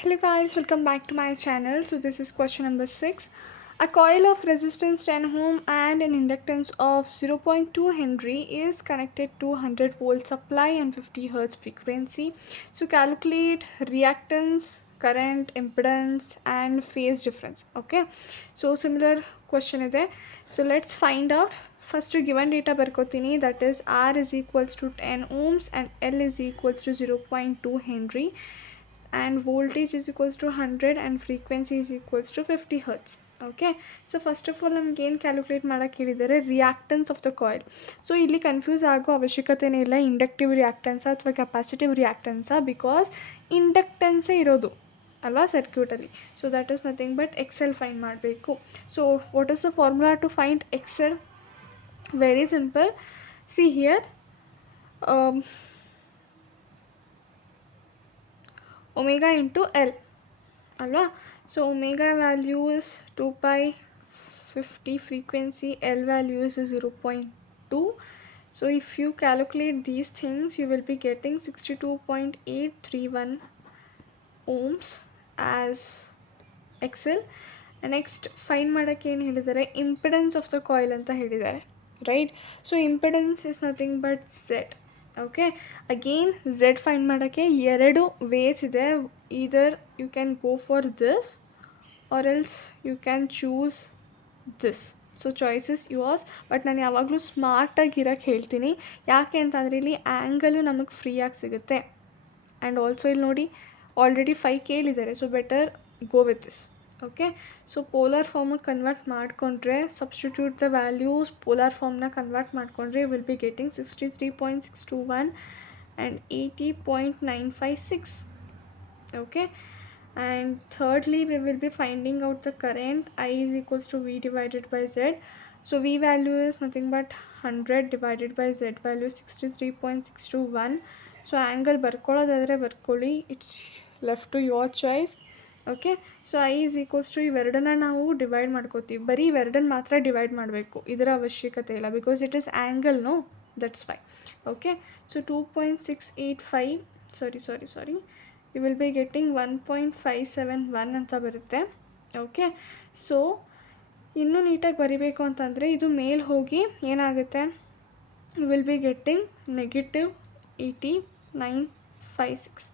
Hello guys, welcome back to my channel. So this is question number 6. A coil of resistance 10 ohm and an inductance of 0.2 Henry is connected to 100 volt supply and 50 hertz frequency. So calculate reactance, current, impedance and phase difference. Okay. So similar question is there. So let's find out. First given data barkotini, that is R is equals to 10 ohms and L is equals to 0.2 Henry and voltage is equals to 100 and frequency is equals to 50 hertz. Okay, so first of all ನಮ್ಗೆ ಏನು calculate ಮಾಡೋಕ್ಕೆ ಹೇಳಿದ್ದಾರೆ reactance of the coil. So ಇಲ್ಲಿ confuse ಆಗೋ ಅವಶ್ಯಕತೆನೇ ಇಲ್ಲ, inductive ರಿಯಾಕ್ಟನ್ಸಾ ಅಥವಾ capacitive ರಿಯಾಕ್ಟನ್ಸಾ, because ಇಂಡಕ್ಟೆನ್ಸೇ ಇರೋದು ಅಲ್ವಾ ಸರ್ಕ್ಯೂಟಲ್ಲಿ. So that is nothing but XL find ಮಾಡಬೇಕು. So what is the formula to find XL? Very simple. See here omega into L alwa. So omega value is 2 pi 50 frequency, L value is 0.2. So if you calculate these things you will be getting 62.831 ohms as XL. and next find ಮಾಡೋಕ್ಕೆ ಏನು ಹೇಳಿದ್ದಾರೆ, impedance of the coil ಅಂತ ಹೇಳಿದ್ದಾರೆ, right? So impedance is nothing but Z. Okay, again Z find ಮಾಡೋಕ್ಕೆ ಎರಡು ways ಇದೆ. Either you can go for this or else you can choose this. So choices yours. But ನಾನು ಯಾವಾಗಲೂ ಸ್ಮಾರ್ಟಾಗಿ ಇರೋಕ್ಕೆ ಹೇಳ್ತೀನಿ. ಯಾಕೆ ಅಂತಂದರೆ ಇಲ್ಲಿ ಆ್ಯಂಗಲು ನಮಗೆ ಫ್ರೀಯಾಗಿ ಸಿಗುತ್ತೆ. ಆ್ಯಂಡ್ ಆಲ್ಸೋ ಇಲ್ಲಿ ನೋಡಿ ಆಲ್ರೆಡಿ 5 ಕೇಳಿದ್ದಾರೆ. So better go with this. Okay, so polar ಫಾರ್ಮಿಗೆ ಕನ್ವರ್ಟ್ ಮಾಡಿಕೊಂಡ್ರೆ, ಸಬ್ಸ್ಟಿಟ್ಯೂಟ್ ದ ವ್ಯಾಲ್ಯೂಸ್, ಪೋಲಾರ್ ಫಾರ್ಮ್ನ ಕನ್ವರ್ಟ್ ಮಾಡಿಕೊಂಡ್ರೆ will be getting 63.621 and 80.956. Okay, and thirdly we will be finding out the current. I is equals to V divided by Z. So V value is nothing but 100 divided by Z value 63.621. So angle ಬರ್ಕೊಳ್ಳೋದಾದರೆ ಬರ್ಕೊಳ್ಳಿ, it's left to your choice. Okay, so I is equals to ಇವೆರಡನ್ನ ನಾವು divide ಮಾಡ್ಕೋತೀವಿ. ಬರೀ ಇವೆರಡನ್ನು ಮಾತ್ರ divide ಮಾಡಬೇಕು, ಇದರ ಅವಶ್ಯಕತೆ ಇಲ್ಲ, because it is angle, no, that's why. Okay, so 2.685 sorry you will be getting 1.571 ಅಂತ ಬರುತ್ತೆ. ಓಕೆ, ಸೊ ಇನ್ನೂ ನೀಟಾಗಿ ಬರಿಬೇಕು ಅಂತಂದರೆ ಇದು ಮೇಲೆ ಹೋಗಿ ಏನಾಗುತ್ತೆ, you will be getting -8956.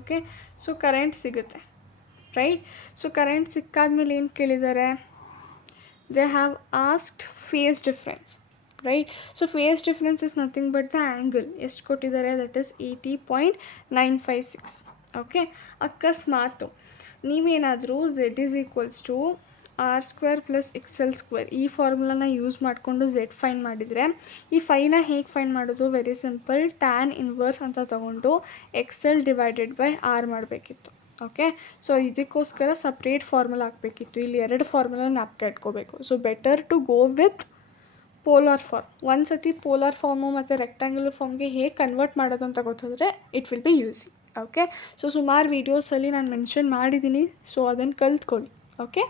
Okay, so current ಸಿಗುತ್ತೆ, ರೈಟ್? ಸೊ ಕರೆಂಟ್ ಸಿಕ್ಕಾದ್ಮೇಲೆ ಏನು ಕೇಳಿದ್ದಾರೆ, they have asked phase difference, right? So phase difference is nothing but the angle. ಎಷ್ಟು ಕೊಟ್ಟಿದ್ದಾರೆ, ದಟ್ ಈಸ್ 80.956. ಓಕೆ, ಅಕಸ್ಮಾತು ನೀವೇನಾದರೂ Z is equals to R² + XL², ಈ ಫಾರ್ಮುಲಾನ use ಮಾಡಿಕೊಂಡು Z find ಮಾಡಿದರೆ, ಈ ಫೈನ ಹೇಗೆ ಫೈಂಡ್ ಮಾಡೋದು? ವೆರಿ ಸಿಂಪಲ್, ಟ್ಯಾನ್ ಇನ್ವರ್ಸ್ ಅಂತ ತಗೊಂಡು XL ಡಿವೈಡೆಡ್ ಬೈ R ಮಾಡಬೇಕಿತ್ತು. ಓಕೆ, ಸೊ ಇದಕ್ಕೋಸ್ಕರ ಸಪ್ರೇಟ್ ಫಾರ್ಮುಲಾ ಹಾಕಬೇಕಿತ್ತು. ಇಲ್ಲಿ ಎರಡು ಫಾರ್ಮುಲಾ ಜ್ಞಾಪಕ ಇಟ್ಕೋಬೇಕು. So better to go with polar form. ಒಂದು ಸತಿ ಪೋಲಾರ್ ಫಾರ್ಮು ಮತ್ತು ರೆಕ್ಟ್ಯಾಂಗ್ಯುಲರ್ ಫಾರ್ಮ್ಗೆ ಹೇಗೆ ಕನ್ವರ್ಟ್ ಮಾಡೋದು ಅಂತ ಗೊತ್ತಾದರೆ it will be UC. Okay, so ಸುಮಾರು ವೀಡಿಯೋಸಲ್ಲಿ ನಾನು ಮೆನ್ಷನ್ ಮಾಡಿದ್ದೀನಿ, ಸೊ ಅದನ್ನು ಕಲ್ತ್ಕೊಳ್ಳಿ. ಓಕೆ.